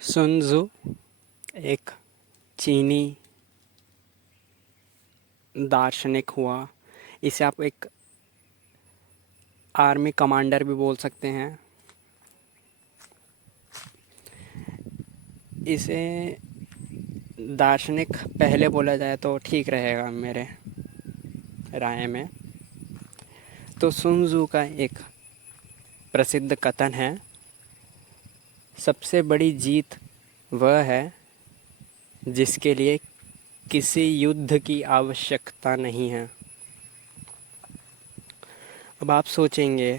सुन त्जू एक चीनी दार्शनिक हुआ। इसे आप एक आर्मी कमांडर भी बोल सकते हैं। इसे दार्शनिक पहले बोला जाए तो ठीक रहेगा मेरे राय में। तो सुन त्जू का एक प्रसिद्ध कथन है, सबसे बड़ी जीत वह है जिसके लिए किसी युद्ध की आवश्यकता नहीं है। अब आप सोचेंगे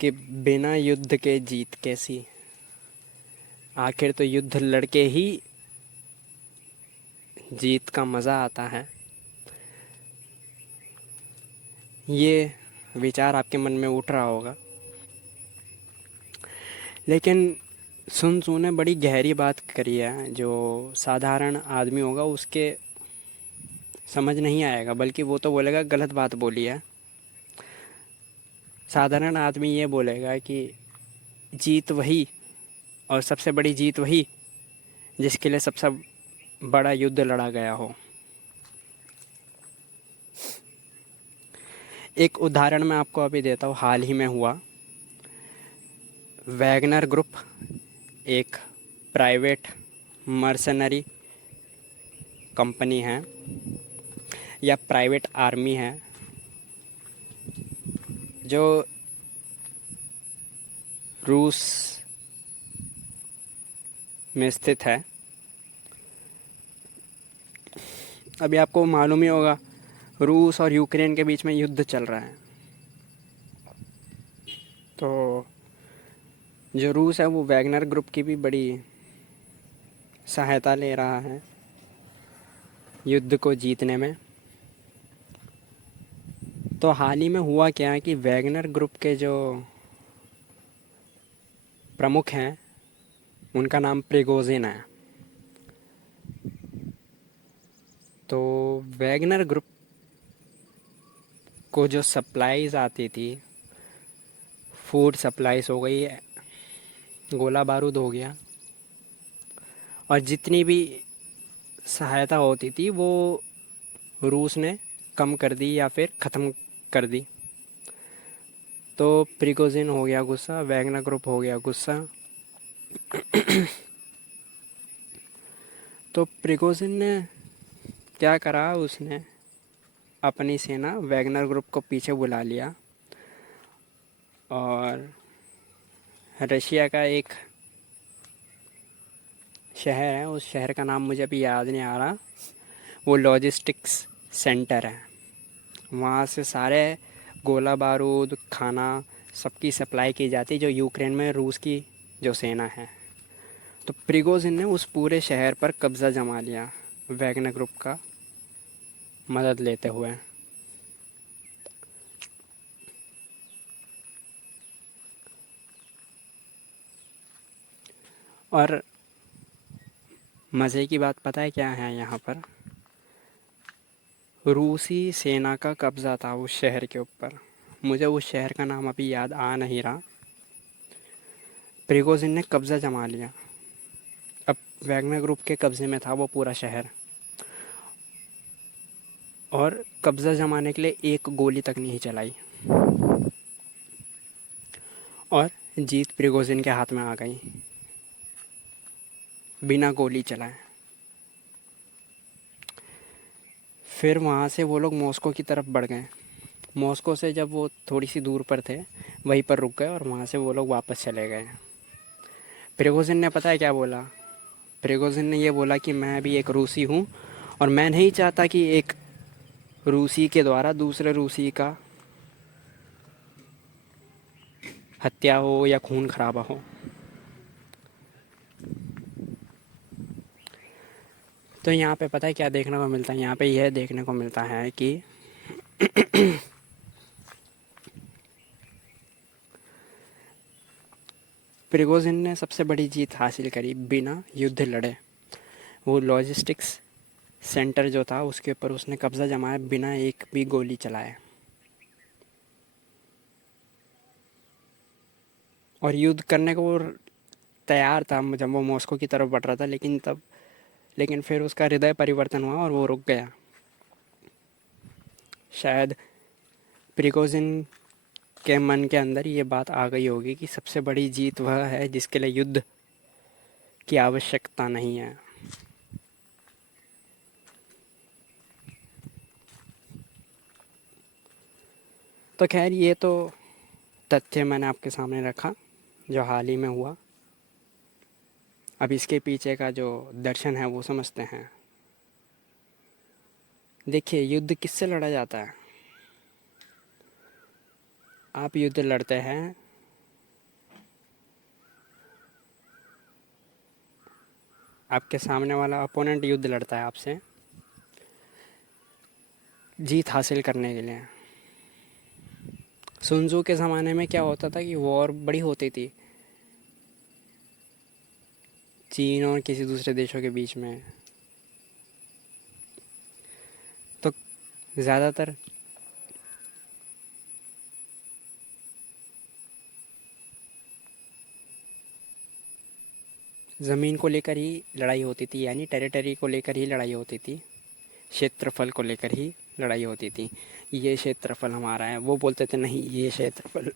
कि बिना युद्ध के जीत कैसी? आखिर तो युद्ध लड़के ही जीत का मज़ा आता है। ये विचार आपके मन में उठ रहा होगा, लेकिन सुन त्जू ने बड़ी गहरी बात करी है जो साधारण आदमी होगा उसके समझ नहीं आएगा, बल्कि वो तो बोलेगा गलत बात बोली है। साधारण आदमी ये बोलेगा कि जीत वही और सबसे बड़ी जीत वही जिसके लिए सबसे बड़ा युद्ध लड़ा गया हो। एक उदाहरण मैं आपको अभी देता हूँ, हाल ही में हुआ। वैगनर ग्रुप एक प्राइवेट मर्सनरी कंपनी है या प्राइवेट आर्मी है जो रूस में स्थित है। अभी आपको मालूम ही होगा, रूस और यूक्रेन के बीच में युद्ध चल रहा है। तो जो रूस है वो वैगनर ग्रुप की भी बड़ी सहायता ले रहा है युद्ध को जीतने में। तो हाल ही में हुआ क्या है कि वैगनर ग्रुप के जो प्रमुख हैं उनका नाम प्रिगोजिन है। तो वैगनर ग्रुप को जो सप्लाईज आती थी, फूड सप्लाईज हो गई, गोला बारूद हो गया, और जितनी भी सहायता होती थी वो रूस ने कम कर दी या फिर ख़त्म कर दी। तो प्रिगोजिन हो गया गुस्सा, वैगनर ग्रुप हो गया गुस्सा। तो प्रिगोजिन ने क्या करा, उसने अपनी सेना वैगनर ग्रुप को पीछे बुला लिया और रशिया का एक शहर है, उस शहर का नाम मुझे अभी याद नहीं आ रहा, वो लॉजिस्टिक्स सेंटर है। वहाँ से सारे गोला बारूद, खाना, सबकी सप्लाई की जाती जो यूक्रेन में रूस की जो सेना है। तो प्रिगोजिन ने उस पूरे शहर पर कब्ज़ा जमा लिया वैगनर ग्रुप का मदद लेते हुए। और मज़े की बात पता है क्या है यहाँ पर? रूसी सेना का कब्ज़ा था उस शहर के ऊपर। मुझे उस शहर का नाम अभी याद आ नहीं रहा। प्रिगोजिन ने कब्ज़ा जमा लिया। अब वैगनर ग्रुप के कब्ज़े में था वो पूरा शहर, और कब्ज़ा जमाने के लिए एक गोली तक नहीं चलाई और जीत प्रिगोजिन के हाथ में आ गई बिना गोली चलाए। फिर वहाँ से वो लोग मॉस्को की तरफ बढ़ गए। मॉस्को से जब वो थोड़ी सी दूर पर थे वहीं पर रुक गए और वहाँ से वो लोग वापस चले गए। प्रिगोजिन ने पता है क्या बोला? प्रिगोजिन ने ये बोला कि मैं भी एक रूसी हूँ और मैं नहीं चाहता कि एक रूसी के द्वारा दूसरे रूसी का हत्या हो या खून खराबा हो। तो यहाँ पे पता है क्या देखने को मिलता है? यहाँ पे यह देखने को मिलता है कि प्रिगोजिन ने सबसे बड़ी जीत हासिल करी बिना युद्ध लड़े। वो लॉजिस्टिक्स सेंटर जो था उसके ऊपर उसने कब्ज़ा जमाया बिना एक भी गोली चलाए, और युद्ध करने को वो तैयार था जब वो मॉस्को की तरफ बढ़ रहा था, लेकिन फिर उसका हृदय परिवर्तन हुआ और वो रुक गया। शायद प्रिगोजिन के मन के अंदर ये बात आ गई होगी कि सबसे बड़ी जीत वह है जिसके लिए युद्ध की आवश्यकता नहीं है। तो खैर, ये तो तथ्य मैंने आपके सामने रखा जो हाल ही में हुआ। अब इसके पीछे का जो दर्शन है वो समझते हैं। देखिए, युद्ध किससे लड़ा जाता है? आप युद्ध लड़ते हैं आपके सामने वाला अपोनेंट युद्ध लड़ता है आपसे जीत हासिल करने के लिए। सुन त्जू के ज़माने में क्या होता था कि वॉर बड़ी होती थी चीन और किसी दूसरे देशों के बीच में। तो ज़्यादातर ज़मीन को लेकर ही लड़ाई होती थी, यानी टेरिटरी को लेकर ही लड़ाई होती थी, क्षेत्रफल को लेकर ही लड़ाई होती थी। ये क्षेत्रफल हमारा है, वो बोलते थे नहीं ये क्षेत्रफल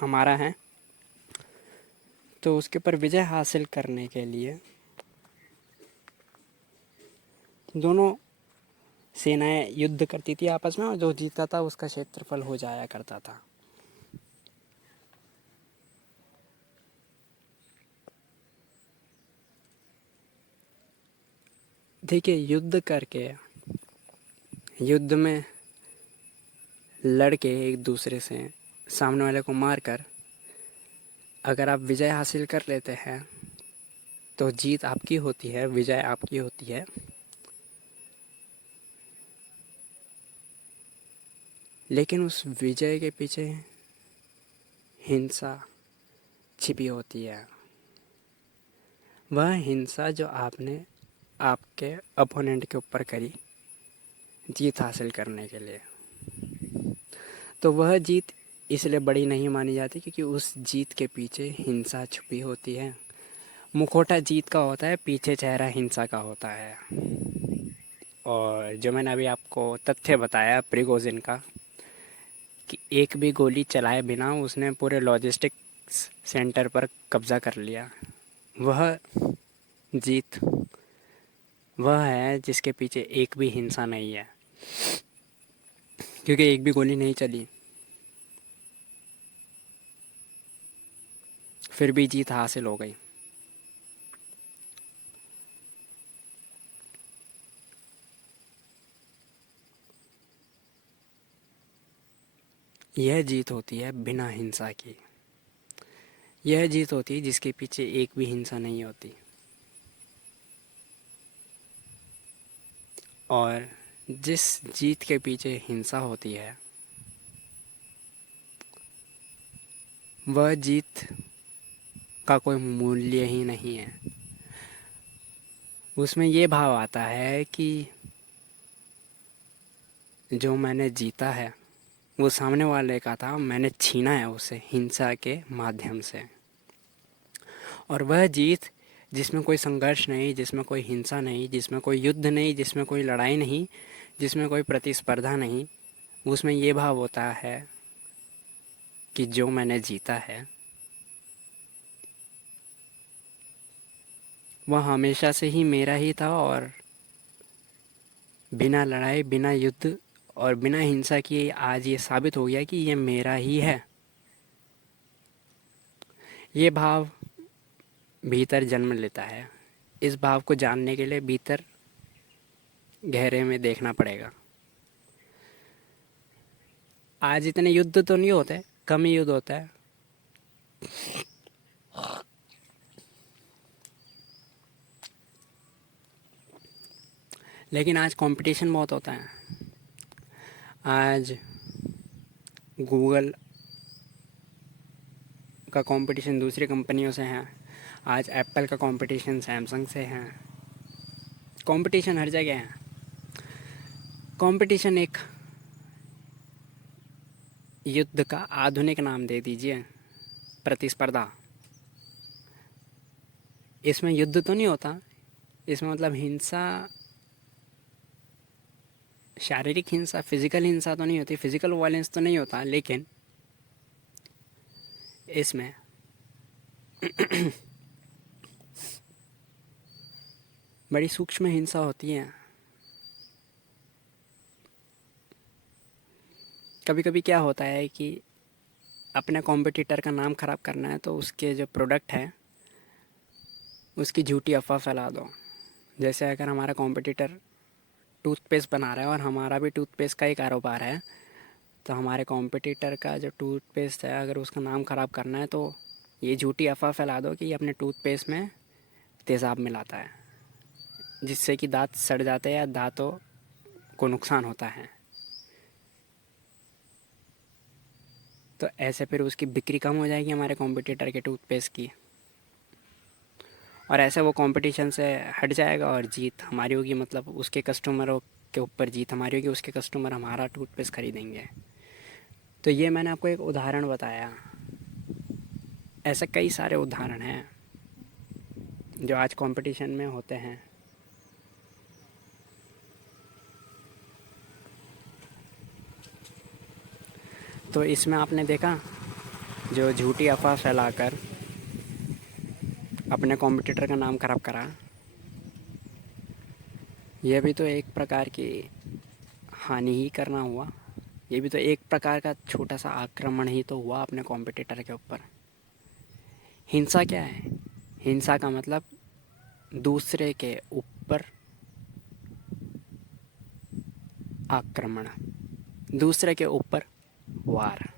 हमारा है। तो उसके ऊपर विजय हासिल करने के लिए दोनों सेनाएं युद्ध करती थी आपस में, और जो जीतता था उसका क्षेत्रफल हो जाया करता था। देखिए, युद्ध में लड़के एक दूसरे से सामने वाले को मारकर अगर आप विजय हासिल कर लेते हैं तो जीत आपकी होती है, विजय आपकी होती है। लेकिन उस विजय के पीछे हिंसा छिपी होती है। वह हिंसा जो आपने आपके अपोनेंट के ऊपर करी जीत हासिल करने के लिए, तो वह जीत इसलिए बड़ी नहीं मानी जाती क्योंकि उस जीत के पीछे हिंसा छुपी होती है। मुखौटा जीत का होता है, पीछे चेहरा हिंसा का होता है। और जो मैंने अभी आपको तथ्य बताया प्रिगोजिन का, कि एक भी गोली चलाए बिना उसने पूरे लॉजिस्टिक्स सेंटर पर कब्ज़ा कर लिया, वह जीत वह है जिसके पीछे एक भी हिंसा नहीं है, क्योंकि एक भी गोली नहीं चली, फिर भी जीत हासिल हो गई। यह जीत होती है बिना हिंसा की। यह जीत होती है जिसके पीछे एक भी हिंसा नहीं होती। और जिस जीत के पीछे हिंसा होती है वह जीत का कोई मूल्य ही नहीं है। उसमें ये भाव आता है कि जो मैंने जीता है वो सामने वाले का था, मैंने छीना है उसे हिंसा के माध्यम से। और वह जीत जिसमें कोई संघर्ष नहीं, जिसमें कोई हिंसा नहीं, जिसमें कोई युद्ध नहीं, जिसमें कोई लड़ाई नहीं, जिसमें कोई प्रतिस्पर्धा नहीं, उसमें ये भाव होता है कि जो मैंने जीता है वह हमेशा से ही मेरा ही था, और बिना लड़ाई, बिना युद्ध और बिना हिंसा किए आज ये साबित हो गया कि ये मेरा ही है। ये भाव भीतर जन्म लेता है। इस भाव को जानने के लिए भीतर गहरे में देखना पड़ेगा। आज इतने युद्ध तो नहीं होते, कम ही युद्ध होता है। लेकिन आज कंपटीशन बहुत होता है। आज गूगल का कंपटीशन दूसरी कंपनियों से है, आज एप्पल का कंपटीशन सैमसंग से है। कंपटीशन हर जगह है। कंपटीशन एक युद्ध का आधुनिक नाम दे दीजिए, प्रतिस्पर्धा। इसमें युद्ध तो नहीं होता, इसमें मतलब हिंसा, शारीरिक हिंसा, फिजिकल हिंसा तो नहीं होती, फिजिकल वायलेंस तो नहीं होता, लेकिन इसमें बड़ी सूक्ष्म हिंसा होती है। कभी कभी क्या होता है कि अपने कॉम्पिटिटर का नाम ख़राब करना है तो उसके जो प्रोडक्ट है उसकी झूठी अफवाह फैला दो। जैसे अगर हमारा कॉम्पिटिटर टूथपेस्ट बना रहा है और हमारा भी टूथपेस्ट का ही कारोबार है, तो हमारे कॉम्पिटिटर का जो टूथपेस्ट है अगर उसका नाम ख़राब करना है तो ये झूठी अफवाह फैला दो कि ये अपने टूथपेस्ट में तेज़ाब मिलाता है, जिससे कि दांत सड़ जाते हैं या दांतों को नुकसान होता है। तो ऐसे फिर उसकी बिक्री कम हो जाएगी हमारे कॉम्पिटिटर के टूथपेस्ट की, और ऐसे वो कंपटीशन से हट जाएगा और जीत हमारी होगी, मतलब उसके कस्टमरों के ऊपर जीत हमारी होगी, उसके कस्टमर हमारा टूथपेस्ट खरीदेंगे। तो ये मैंने आपको एक उदाहरण बताया, ऐसे कई सारे उदाहरण हैं जो आज कंपटीशन में होते हैं। तो इसमें आपने देखा, जो झूठी अफवाह फैलाकर अपने कॉम्पिटिटर का नाम खराब करा, यह भी तो एक प्रकार की हानि ही करना हुआ। ये भी तो एक प्रकार का छोटा सा आक्रमण ही तो हुआ अपने कॉम्पिटिटर के ऊपर। हिंसा क्या है? हिंसा का मतलब दूसरे के ऊपर आक्रमण, दूसरे के ऊपर वार।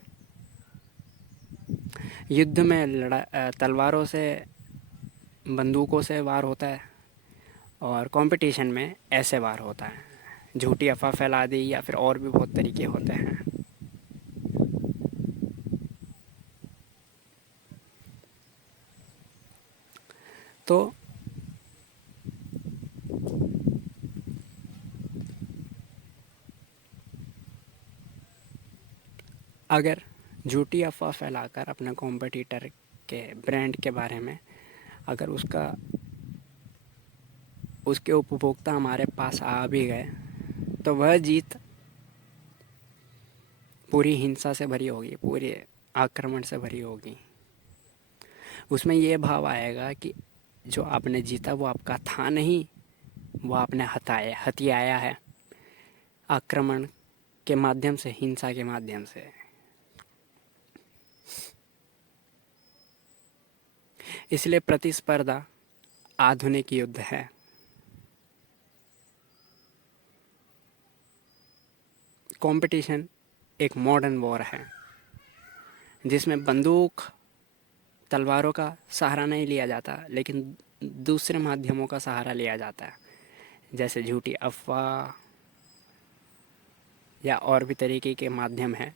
युद्ध में तलवारों से, बंदूकों से वार होता है, और कंपटीशन में ऐसे वार होता है, झूठी अफवाह फैला दी या फिर और भी बहुत तरीके होते हैं। तो अगर झूठी अफवाह फैलाकर अपने कॉम्पिटिटर के ब्रांड के बारे में अगर उसके उपभोक्ता हमारे पास आ भी गए, तो वह जीत पूरी हिंसा से भरी होगी, पूरे आक्रमण से भरी होगी। उसमें ये भाव आएगा कि जो आपने जीता वो आपका था नहीं, वो आपने हथियाया है आक्रमण के माध्यम से, हिंसा के माध्यम से। इसलिए प्रतिस्पर्धा आधुनिक युद्ध है। कंपटीशन एक मॉडर्न वॉर है, जिसमें बंदूक तलवारों का सहारा नहीं लिया जाता, लेकिन दूसरे माध्यमों का सहारा लिया जाता है, जैसे झूठी अफवाह या और भी तरीके के माध्यम हैं।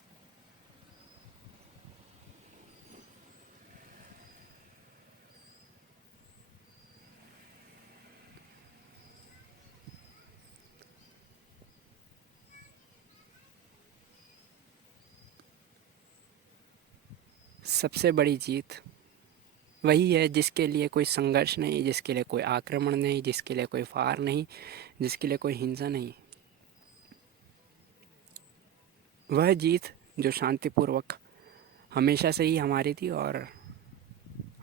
सबसे बड़ी जीत वही है जिसके लिए कोई संघर्ष नहीं, जिसके लिए कोई आक्रमण नहीं, जिसके लिए कोई फार नहीं, जिसके लिए कोई हिंसा नहीं। वह जीत जो शांतिपूर्वक हमेशा से ही हमारी थी और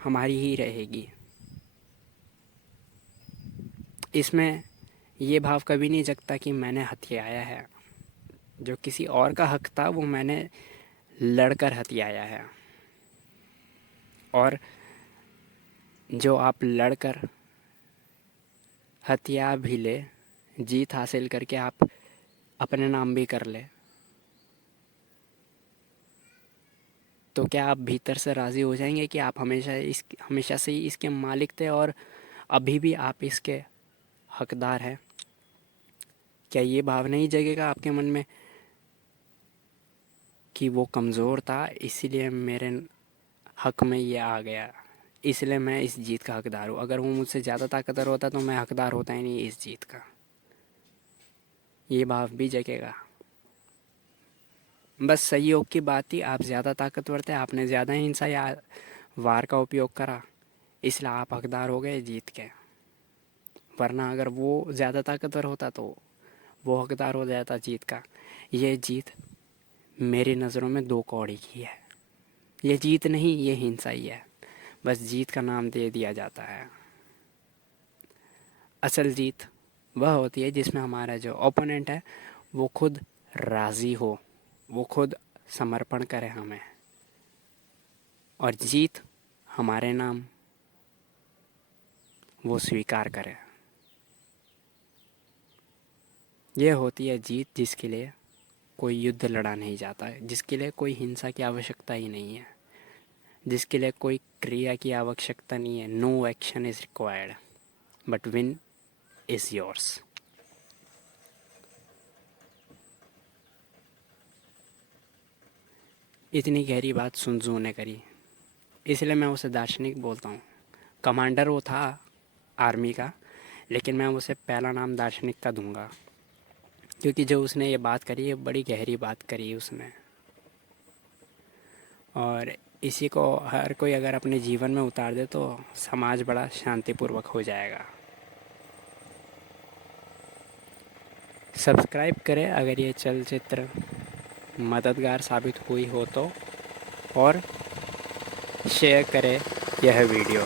हमारी ही रहेगी। इसमें ये भाव कभी नहीं जगता कि मैंने हथियाया है। जो किसी और का हक था वो मैंने लड़कर हथियाया है, और जो आप लड़कर हथिया भी ले, जीत हासिल करके आप अपने नाम भी कर ले, तो क्या आप भीतर से राज़ी हो जाएंगे कि आप हमेशा से ही इसके मालिक थे और अभी भी आप इसके हकदार हैं? क्या ये भाव नहीं जगेगा आपके मन में कि वो कमज़ोर था इसीलिए मेरे हक में ये आ गया, इसलिए मैं इस जीत का हकदार हूँ? अगर वो मुझसे ज़्यादा ताकतवर होता तो मैं हकदार होता ही नहीं इस जीत का। ये भाव भी जगेगा। बस संयोग की बात थी, आप ज़्यादा ताकतवर थे, आपने ज़्यादा हिंसा या वार का उपयोग करा, इसलिए आप हकदार हो गए जीत के। वरना अगर वो ज़्यादा ताकतवर होता तो वो हकदार हो जाता जीत का। ये जीत मेरी नज़रों में दो कौड़ी की है। ये जीत नहीं, ये हिंसा ही है। बस जीत का नाम दे दिया जाता है। असल जीत वह होती है जिसमें हमारा जो ओपोनेंट है वो खुद राज़ी हो, वो खुद समर्पण करे हमें, और जीत हमारे नाम वो स्वीकार करे। यह होती है जीत जिसके लिए कोई युद्ध लड़ा नहीं जाता है, जिसके लिए कोई हिंसा की आवश्यकता ही नहीं है, जिसके लिए कोई क्रिया की आवश्यकता नहीं है। No action is required but win is yours. इतनी गहरी बात सुन जू ने करी, इसलिए मैं उसे दार्शनिक बोलता हूँ। कमांडर वो था आर्मी का, लेकिन मैं उसे पहला नाम दार्शनिक का दूंगा, क्योंकि जो उसने ये बात करी है बड़ी गहरी बात करी उसने। और इसी को हर कोई अगर अपने जीवन में उतार दे तो समाज बड़ा शांतिपूर्वक हो जाएगा। सब्सक्राइब करें अगर ये चलचित्र मददगार साबित हुई हो तो, और शेयर करें यह वीडियो।